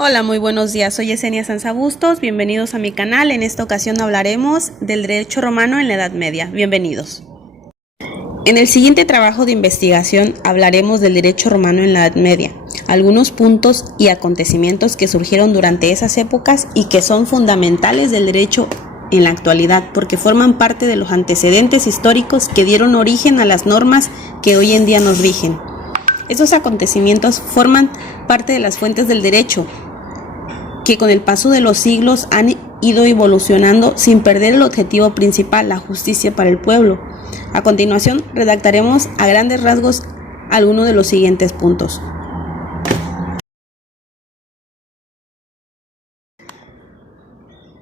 Hola, muy buenos días. Soy Yesenia Sanza Bustos. Bienvenidos a mi canal. En esta ocasión hablaremos del derecho romano en la Edad Media. Bienvenidos. En el siguiente trabajo de investigación hablaremos del derecho romano en la Edad Media, algunos puntos y acontecimientos que surgieron durante esas épocas y que son fundamentales del derecho en la actualidad porque forman parte de los antecedentes históricos que dieron origen a las normas que hoy en día nos rigen. Estos acontecimientos forman parte de las fuentes del derecho, que con el paso de los siglos han ido evolucionando sin perder el objetivo principal, la justicia para el pueblo. A continuación, redactaremos a grandes rasgos algunos de los siguientes puntos.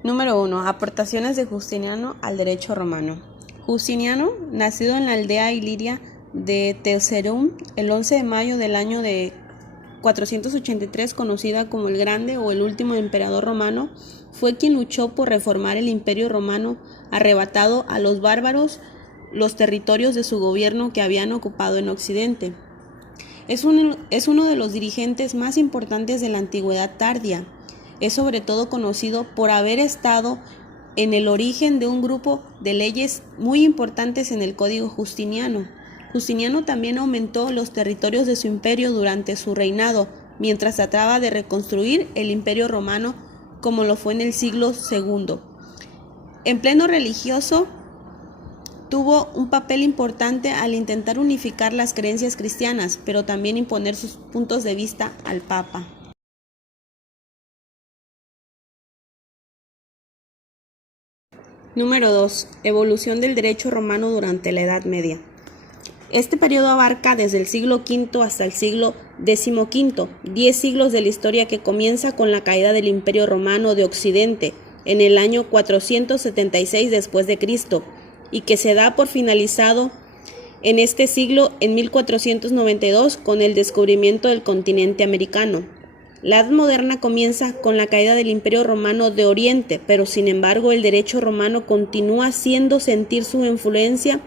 Número 1. Aportaciones de Justiniano al derecho romano. Justiniano, nacido en la aldea iliria de Teucerum el 11 de mayo del año de 483, conocida como el Grande o el último emperador romano, fue quien luchó por reformar el imperio romano, arrebatado a los bárbaros los territorios de su gobierno que habían ocupado en Occidente. Es uno de los dirigentes más importantes de la antigüedad tardía. Es sobre todo conocido por haber estado en el origen de un grupo de leyes muy importantes en el Código Justiniano. Justiniano también aumentó los territorios de su imperio durante su reinado, mientras trataba de reconstruir el imperio romano como lo fue en el siglo II. En pleno religioso, tuvo un papel importante al intentar unificar las creencias cristianas, pero también imponer sus puntos de vista al Papa. Número 2. Evolución del derecho romano durante la Edad Media. Este periodo abarca desde el siglo V hasta el siglo XV, 10 siglos de la historia que comienza con la caída del Imperio Romano de Occidente en el año 476 después de Cristo y que se da por finalizado en este siglo en 1492 con el descubrimiento del continente americano. La Edad Moderna comienza con la caída del Imperio Romano de Oriente, pero sin embargo el derecho romano continúa haciendo sentir su influencia.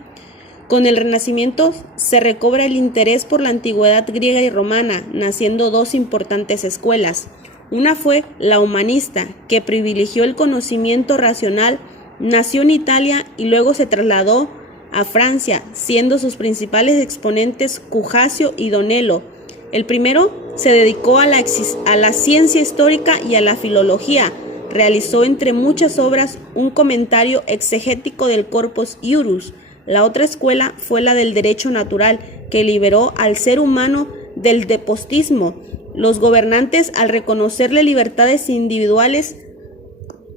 Con el Renacimiento se recobra el interés por la antigüedad griega y romana, naciendo dos importantes escuelas. Una fue la humanista, que privilegió el conocimiento racional, nació en Italia y luego se trasladó a Francia, siendo sus principales exponentes Cujacio y Donello. El primero se dedicó a la ciencia histórica y a la filología. Realizó entre muchas obras un comentario exegético del Corpus Iuris. La otra escuela fue la del derecho natural, que liberó al ser humano del despotismo. Los gobernantes, al reconocerle libertades individuales,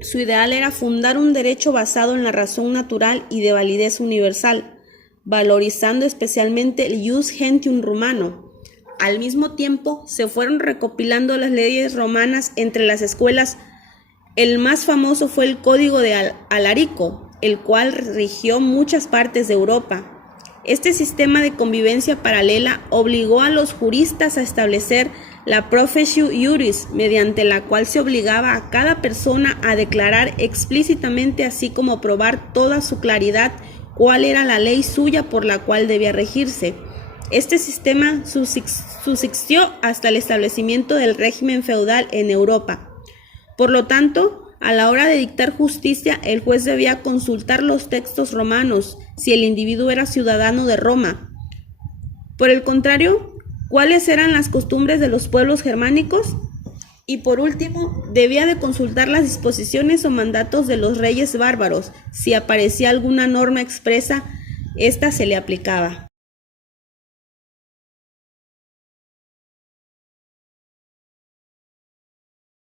su ideal era fundar un derecho basado en la razón natural y de validez universal, valorizando especialmente el ius gentium romano. Al mismo tiempo, se fueron recopilando las leyes romanas entre las escuelas. El más famoso fue el Código de Alarico, el cual rigió muchas partes de Europa. Este sistema de convivencia paralela obligó a los juristas a establecer la professio iuris, mediante la cual se obligaba a cada persona a declarar explícitamente, así como probar toda su claridad, cuál era la ley suya por la cual debía regirse. Este sistema subsistió hasta el establecimiento del régimen feudal en Europa. Por lo tanto, a la hora de dictar justicia, el juez debía consultar los textos romanos si el individuo era ciudadano de Roma. Por el contrario, ¿cuáles eran las costumbres de los pueblos germánicos? Y por último, debía de consultar las disposiciones o mandatos de los reyes bárbaros. Si aparecía alguna norma expresa, esta se le aplicaba.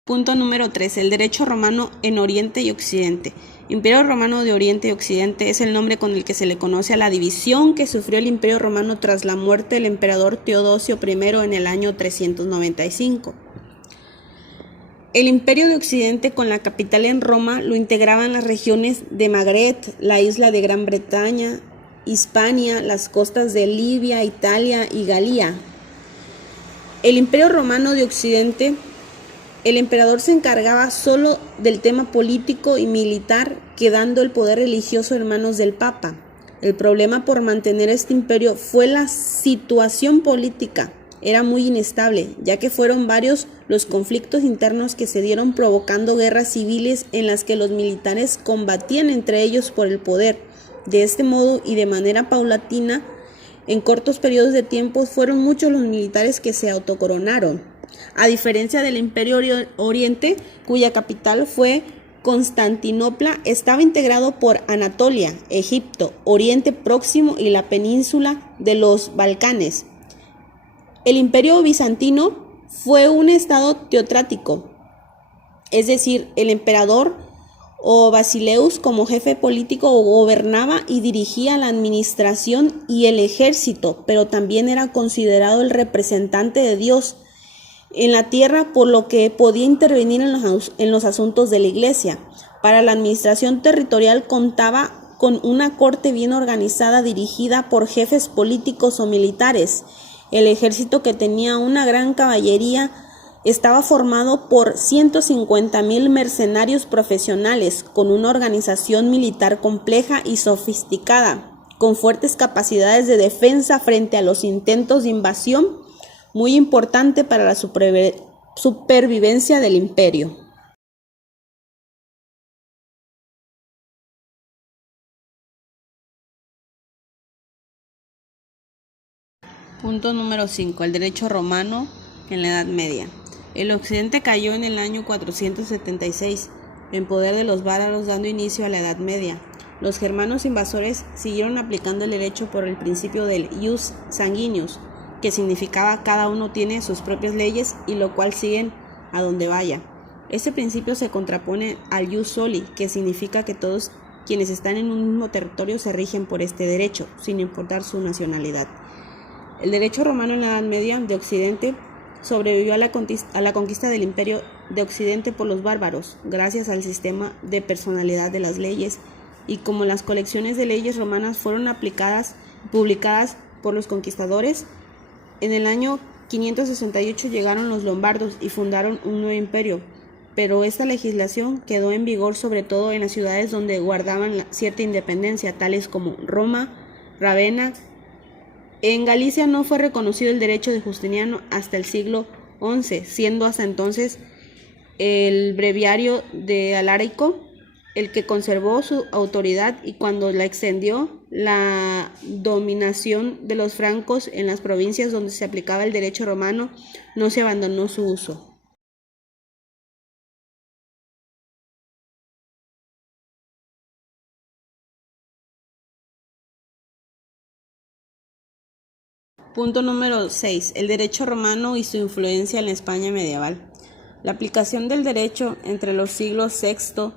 Punto número 3. El derecho romano en Oriente y Occidente. Imperio Romano de Oriente y Occidente es el nombre con el que se le conoce a la división que sufrió el Imperio Romano tras la muerte del emperador Teodosio I en el año 395. El Imperio de Occidente, con la capital en Roma, lo integraban las regiones de Magreb, la isla de Gran Bretaña, Hispania, las costas de Libia, Italia y Galia. El Imperio Romano de Occidente, el emperador se encargaba solo del tema político y militar, quedando el poder religioso en manos del Papa. El problema por mantener este imperio fue la situación política. era muy inestable, ya que fueron varios los conflictos internos que se dieron provocando guerras civiles en las que los militares combatían entre ellos por el poder. De este modo y de manera paulatina, en cortos periodos de tiempo fueron muchos los militares que se autocoronaron. A diferencia del Imperio Oriente, cuya capital fue Constantinopla, estaba integrado por Anatolia, Egipto, Oriente Próximo y la península de los Balcanes. El Imperio Bizantino fue un estado teocrático, es decir, el emperador o Basileus como jefe político gobernaba y dirigía la administración y el ejército, pero también era considerado el representante de Dios en la tierra, por lo que podía intervenir en los asuntos de la iglesia. Para la administración territorial contaba con una corte bien organizada dirigida por jefes políticos o militares. El ejército, que tenía una gran caballería, estaba formado por 150,000 mercenarios profesionales, con una organización militar compleja y sofisticada, con fuertes capacidades de defensa frente a los intentos de invasión, muy importante para la supervivencia del imperio. Punto número 5. El derecho romano en la Edad Media. El occidente cayó en el año 476 en poder de los bárbaros, dando inicio a la Edad Media. Los germanos invasores siguieron aplicando el derecho por el principio del ius sanguinis, que significaba cada uno tiene sus propias leyes y lo cual siguen a donde vaya. Este principio se contrapone al ius soli, que significa que todos quienes están en un mismo territorio se rigen por este derecho, sin importar su nacionalidad. El derecho romano en la Edad Media de Occidente sobrevivió a la conquista del Imperio de Occidente por los bárbaros, gracias al sistema de personalidad de las leyes, y como las colecciones de leyes romanas fueron publicadas por los conquistadores, en el año 568 llegaron los lombardos y fundaron un nuevo imperio, pero esta legislación quedó en vigor sobre todo en las ciudades donde guardaban cierta independencia, tales como Roma, Rávena. En Galicia no fue reconocido el derecho de Justiniano hasta el siglo XI, siendo hasta entonces el breviario de Alarico el que conservó su autoridad, y cuando la extendió la dominación de los francos en las provincias donde se aplicaba el derecho romano, no se abandonó su uso. Punto número 6. El derecho romano y su influencia en la España medieval. La aplicación del derecho entre los siglos VI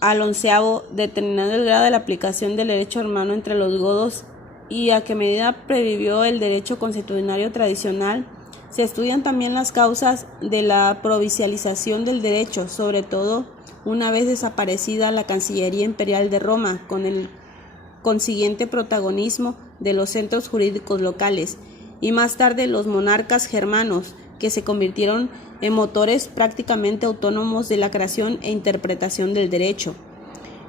al XI, determinando el grado de la aplicación del derecho romano entre los godos y a qué medida previvió el derecho consuetudinario tradicional. Se estudian también las causas de la provincialización del derecho, sobre todo una vez desaparecida la Cancillería Imperial de Roma, con el consiguiente protagonismo de los centros jurídicos locales, y más tarde los monarcas germanos, que se convirtieron en motores prácticamente autónomos de la creación e interpretación del derecho.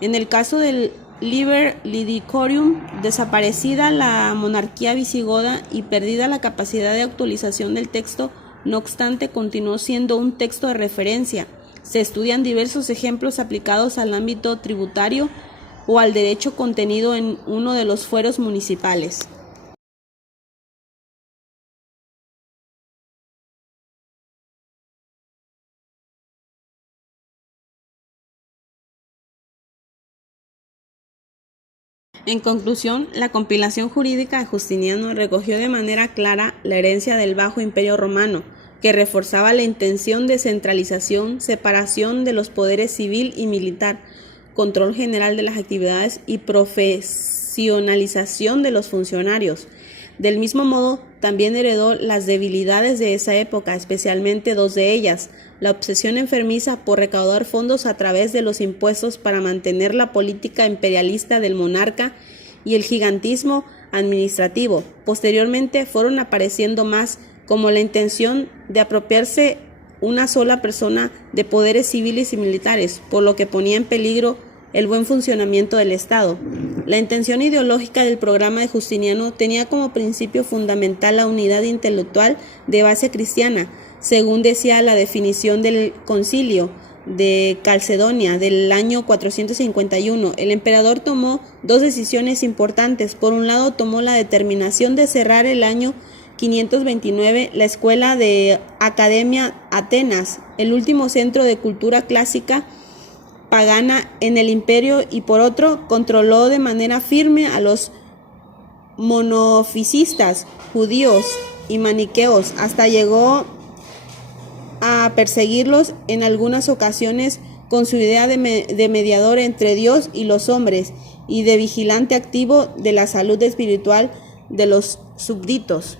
En el caso del Liber Lidicorium, desaparecida la monarquía visigoda y perdida la capacidad de actualización del texto, no obstante continuó siendo un texto de referencia. Se estudian diversos ejemplos aplicados al ámbito tributario o al derecho contenido en uno de los fueros municipales. En conclusión, la compilación jurídica de Justiniano recogió de manera clara la herencia del Bajo Imperio Romano, que reforzaba la intención de centralización, separación de los poderes civil y militar, control general de las actividades y profesionalización de los funcionarios. Del mismo modo, también heredó las debilidades de esa época, especialmente dos de ellas: la obsesión enfermiza por recaudar fondos a través de los impuestos para mantener la política imperialista del monarca y el gigantismo administrativo. Posteriormente fueron apareciendo más, como la intención de apropiarse una sola persona de poderes civiles y militares, por lo que ponía en peligro el buen funcionamiento del Estado. La intención ideológica del programa de Justiniano tenía como principio fundamental la unidad intelectual de base cristiana, según decía la definición del concilio de Calcedonia del año 451. El emperador tomó dos decisiones importantes. Por un lado, tomó la determinación de cerrar el año 529 la escuela de Academia Atenas, el último centro de cultura clásica pagana en el imperio, y por otro, controló de manera firme a los monofisistas, judíos y maniqueos, hasta llegó a perseguirlos en algunas ocasiones con su idea de mediador entre Dios y los hombres y de vigilante activo de la salud espiritual de los súbditos.